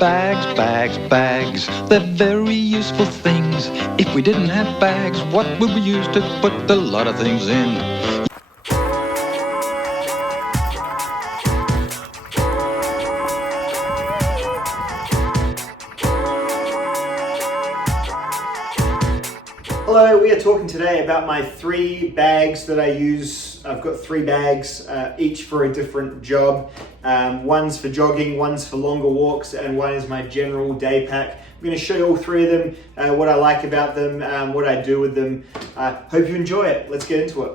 Bags, bags, bags, they're very useful things. If we didn't have bags, what would we use to put a lot of things in? Hello, we are talking today about my 3 bags that I use. I've got 3 bags, each for a different job. One's for jogging, one's for longer walks, and one is my general day pack. I'm going to show you all 3 of them, what I like about them, what I do with them. Hope you enjoy it. Let's get into it.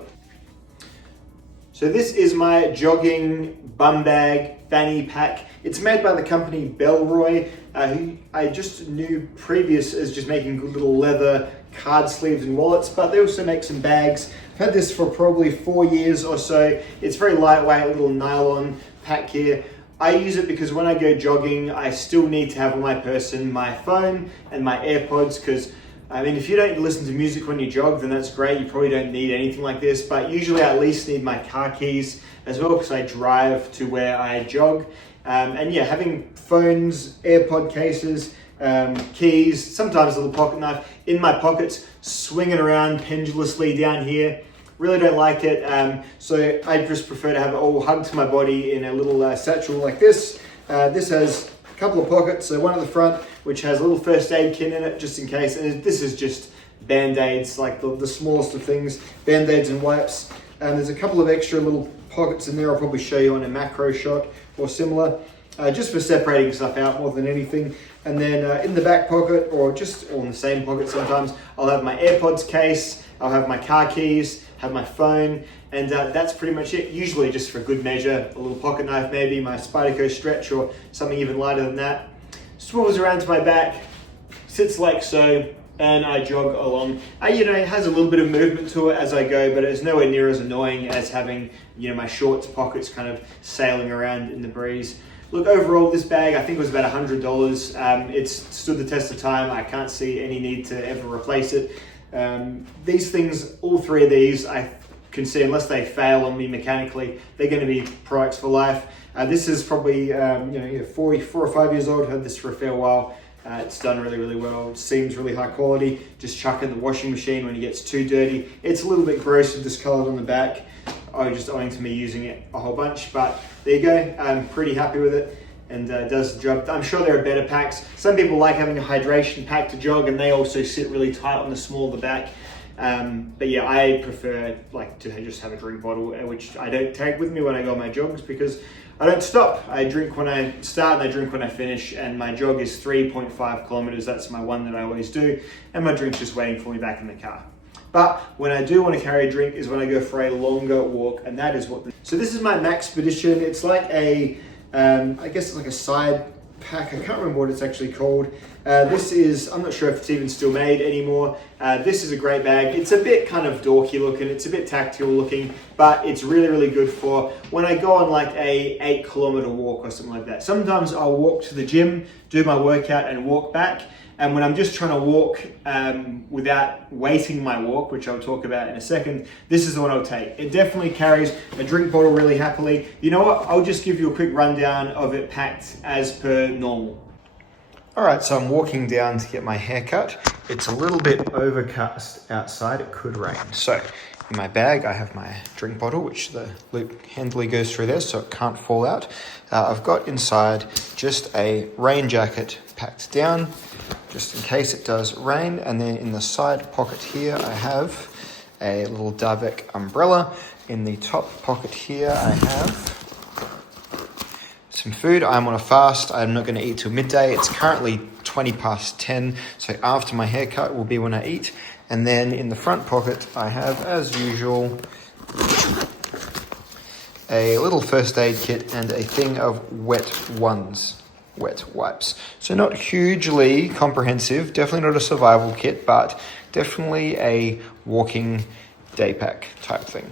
So this is my jogging bum bag fanny pack. It's made by the company Bellroy, who I just knew previous as just making good little leather card sleeves and wallets, but they also make some bags. I've had this for probably 4 years or so. It's very lightweight, little nylon pack here. I use it because when I go jogging, I still need to have on my person my phone and my AirPods, because I mean, if you don't listen to music when you jog, then that's great. You probably don't need anything like this, but usually I at least need my car keys as well, because I drive to where I jog. And yeah, having phones, AirPod cases, keys, sometimes a little pocket knife in my pockets, swinging around pendulously down here. Really don't like it, so I just prefer to have it all hugged to my body in a little satchel like this. This has a couple of pockets, so one at the front which has a little first aid kit in it just in case, and this is just band-aids, like the smallest of things, band-aids and wipes. And there's a couple of extra little pockets in there I'll probably show you on a macro shot or similar, just for separating stuff out more than anything. And then in the back pocket, or in the same pocket sometimes, I'll have my AirPods case, I'll have my car keys, have my phone, and that's pretty much it. Usually just for good measure, a little pocket knife maybe, my Spyderco stretch or something even lighter than that. Swivels around to my back, sits like so, and I jog along. It has a little bit of movement to it as I go, but it's nowhere near as annoying as having, my shorts pockets kind of sailing around in the breeze. Look, overall, this bag, I think it was about $100. It's stood the test of time. I can't see any need to ever replace it. These things, all 3 of these, I can see, unless they fail on me mechanically, they're going to be products for life. This is probably, 4 or 5 years old. Had this for a fair while. It's done really, really well. It seems really high quality. Just chuck it in the washing machine when it gets too dirty. It's a little bit gross and discolored on the back, just owing to me using it a whole bunch, but there you go. I'm pretty happy with it, and it does the job. I'm sure there are better packs. Some people like having a hydration pack to jog, and they also sit really tight on the small of the back. But yeah, I prefer to just have a drink bottle, which I don't take with me when I go on my jogs, because I don't stop. I drink when I start and I drink when I finish, and my jog is 3.5 kilometers. That's my one that I always do, and my drink's just waiting for me back in the car. But when I do want to carry a drink is when I go for a longer walk, and that is so this is my Maxpedition. It's like I guess it's like a side pack. I can't remember what it's actually called. I'm not sure if it's even still made anymore. This is a great bag. It's a bit kind of dorky looking, it's a bit tactile looking, but it's really, really good for when I go on like a 8-kilometer walk or something like that. Sometimes I'll walk to the gym, do my workout and walk back. And when I'm just trying to walk without waiting my walk, which I'll talk about in a second, this is the one I'll take. It definitely carries a drink bottle really happily. You know what? I'll just give you a quick rundown of it packed as per normal. All right, so I'm walking down to get my hair cut. It's a little bit overcast outside. It could rain. So in my bag, I have my drink bottle, which the loop handily goes through there so it can't fall out. I've got inside just a rain jacket packed down, just in case it does rain. And then in the side pocket here, I have a little Davek umbrella. In the top pocket here, I have some food. I'm on a fast. I'm not going to eat till midday. It's currently 20 past 10, so after my haircut will be when I eat. And then in the front pocket, I have, as usual, a little first aid kit and a thing of wet wipes. So not hugely comprehensive, definitely not a survival kit, but definitely a walking day pack type thing.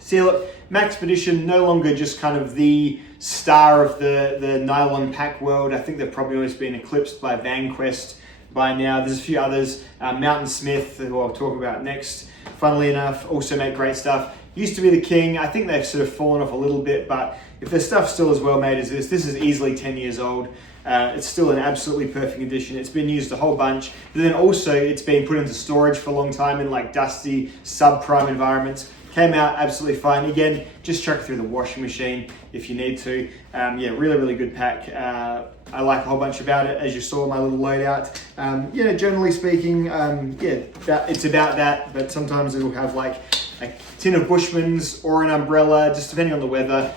See, look, Maxpedition no longer just kind of the star of the nylon pack world. I think they've probably always been eclipsed by VanQuest by now. There's a few others, Mountain Smith, who I'll talk about next, funnily enough, also make great stuff. Used to be the king. I think they've sort of fallen off a little bit, but if the stuff's still as well made as this is easily 10 years old. It's still an absolutely perfect condition. It's been used a whole bunch, but then also it's been put into storage for a long time in like dusty, subprime environments. Came out absolutely fine. Again, just chuck it through the washing machine if you need to. Yeah, really, really good pack. I like a whole bunch about it, as you saw my little loadout. Yeah, generally speaking, yeah, it's about that, but sometimes it'll have like a tin of Bushmans or an umbrella, just depending on the weather.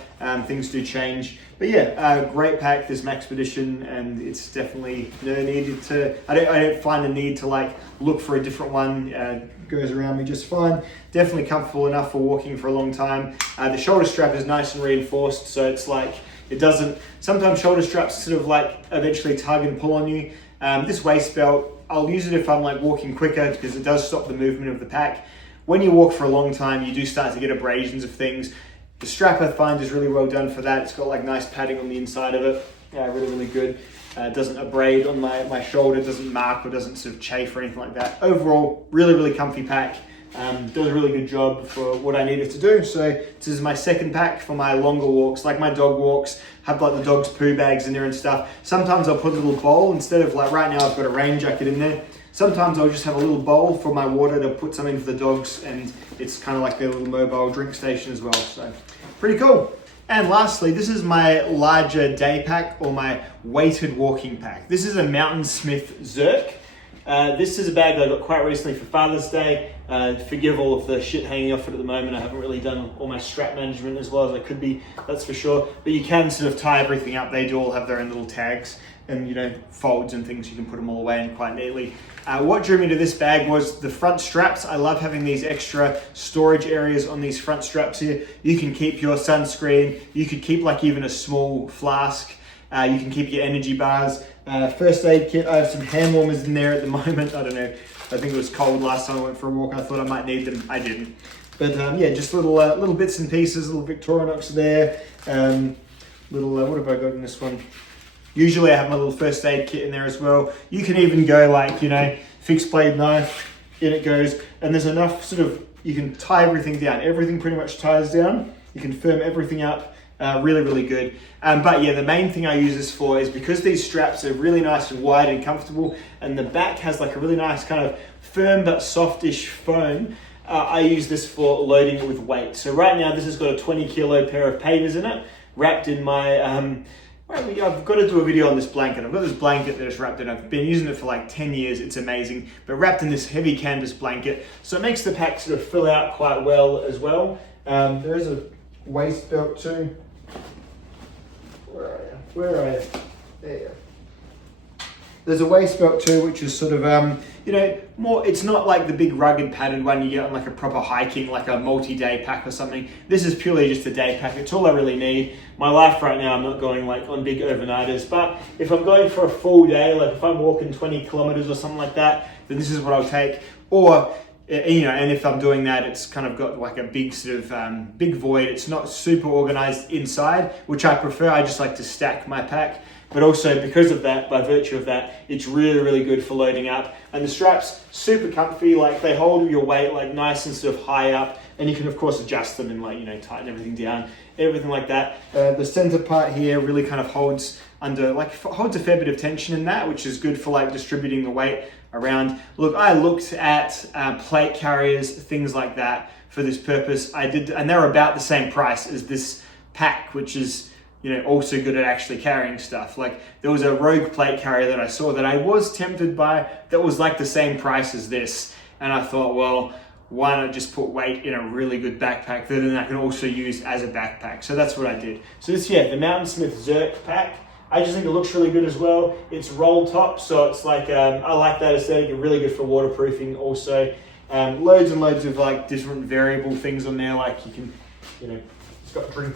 Things do change. But yeah, great pack, this Maxpedition, and it's definitely no needed to, I don't find the need to like look for a different one. Goes around me just fine. Definitely comfortable enough for walking for a long time. The shoulder strap is nice and reinforced, so it's like, it doesn't, sometimes shoulder straps sort of like eventually tug and pull on you. This waist belt, I'll use it if I'm like walking quicker because it does stop the movement of the pack. When you walk for a long time, you do start to get abrasions of things. The strap I find is really well done for that. It's got like nice padding on the inside of it. Really, really good. It doesn't abrade on my shoulder, doesn't mark or doesn't sort of chafe or anything like that. Overall, really, really comfy pack. Does a really good job for what I needed to do. So this is my second pack for my longer walks, like my dog walks, have like the dog's poo bags in there and stuff. Sometimes I'll put a little bowl instead of like right now I've got a rain jacket in there. Sometimes I'll just have a little bowl for my water to put something for the dogs, and it's kind of like their little mobile drink station as well. So pretty cool. And lastly, this is my larger day pack or my weighted walking pack. This is a Mountain Smith Zerk. This is a bag that I got quite recently for Father's Day. Forgive all of the shit hanging off it at the moment. I haven't really done all my strap management as well as I could be, that's for sure. But you can sort of tie everything up. They do all have their own little tags and, you know, folds and things. You can put them all away in quite neatly. What drew me to this bag was the front straps. I love having these extra storage areas on these front straps here. You can keep your sunscreen. You could keep like even a small flask. You can keep your energy bars. First aid kit. I have some hand warmers in there at the moment. I don't know. I think it was cold last time I went for a walk. I thought I might need them. I didn't. But yeah, just little bits and pieces. Little Victorinox there. What have I got in this one? Usually I have my little first aid kit in there as well. You can even go like, you know, fixed blade knife, in it goes. And there's enough sort of, you can tie everything down. Everything pretty much ties down. You can firm everything up. Really, really good. But yeah, the main thing I use this for is because these straps are really nice and wide and comfortable, and the back has like a really nice kind of firm but softish foam. I use this for loading it with weight. So right now this has got a 20 kilo pair of pavers in it, wrapped in my, I've got to do a video on this blanket. I've got this blanket that is wrapped in. I've been using it for like 10 years. It's amazing, but wrapped in this heavy canvas blanket. So it makes the pack sort of fill out quite well as well. There is a waist belt too. Where are you? There you go. There's a waist belt too, which is sort of, you know, more, it's not like the big rugged padded one you get on like a proper hiking, like a multi-day pack or something. This is purely just a day pack. It's all I really need. My life right now, I'm not going like on big overnighters, but if I'm going for a full day, like if I'm walking 20 kilometers or something like that, then this is what I'll take. Or, you know, and if I'm doing that, it's kind of got like a big sort of big void. It's not super organized inside, which I prefer. I just like to stack my pack. But also because of that, by virtue of that, it's really, really good for loading up. And the straps, super comfy, like they hold your weight like nice and sort of high up. And you can of course adjust them and like, you know, tighten everything down, everything like that. The center part here really kind of holds a fair bit of tension in that, which is good for like distributing the weight around. Look, I looked at plate carriers, things like that for this purpose. I did, and they're about the same price as this pack, which is, you know, also good at actually carrying stuff. Like there was a Rogue plate carrier that I saw that I was tempted by that was like the same price as this. And I thought, well, why not just put weight in a really good backpack that then I can also use as a backpack? So that's what I did. So this, yeah, the Mountain Smith Zerk pack. I just think it looks really good as well. It's roll top, so it's like, I like that aesthetic, and really good for waterproofing also. Loads and loads of like different variable things on there, like you can, you know, it's got drink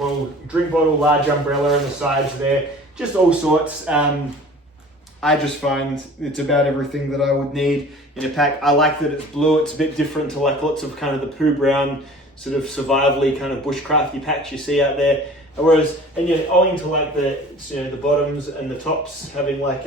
bottle, large umbrella on the sides there, just all sorts. I just find it's about everything that I would need in a pack. I like that it's blue. It's a bit different to like lots of kind of the poo brown, sort of survivally kind of bushcrafty packs you see out there. Whereas, and yeah, owing to like the, you know, the bottoms and the tops having like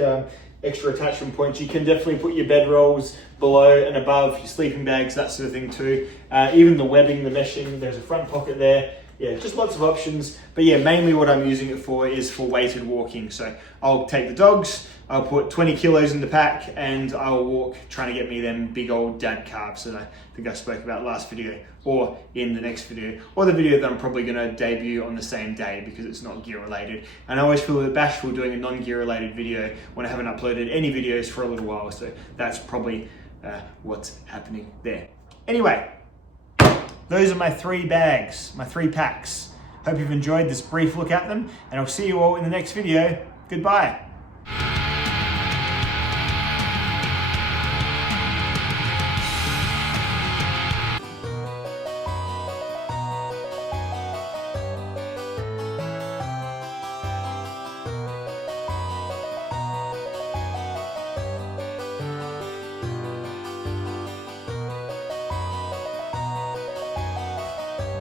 extra attachment points, you can definitely put your bedrolls below and above, your sleeping bags, that sort of thing too. Even the webbing, the meshing, there's a front pocket there. yeah, just lots of options. But yeah, mainly what I'm using it for is for weighted walking. So I'll take the dogs, I'll put 20 kilos in the pack, and I'll walk trying to get me them big old dad calves that I think I spoke about last video, or in the next video, or the video that I'm probably gonna debut on the same day because it's not gear related. And I always feel a bit bashful doing a non-gear related video when I haven't uploaded any videos for a little while. So that's probably what's happening there. Anyway, those are my 3 bags, my 3 packs. Hope you've enjoyed this brief look at them, and I'll see you all in the next video. Goodbye.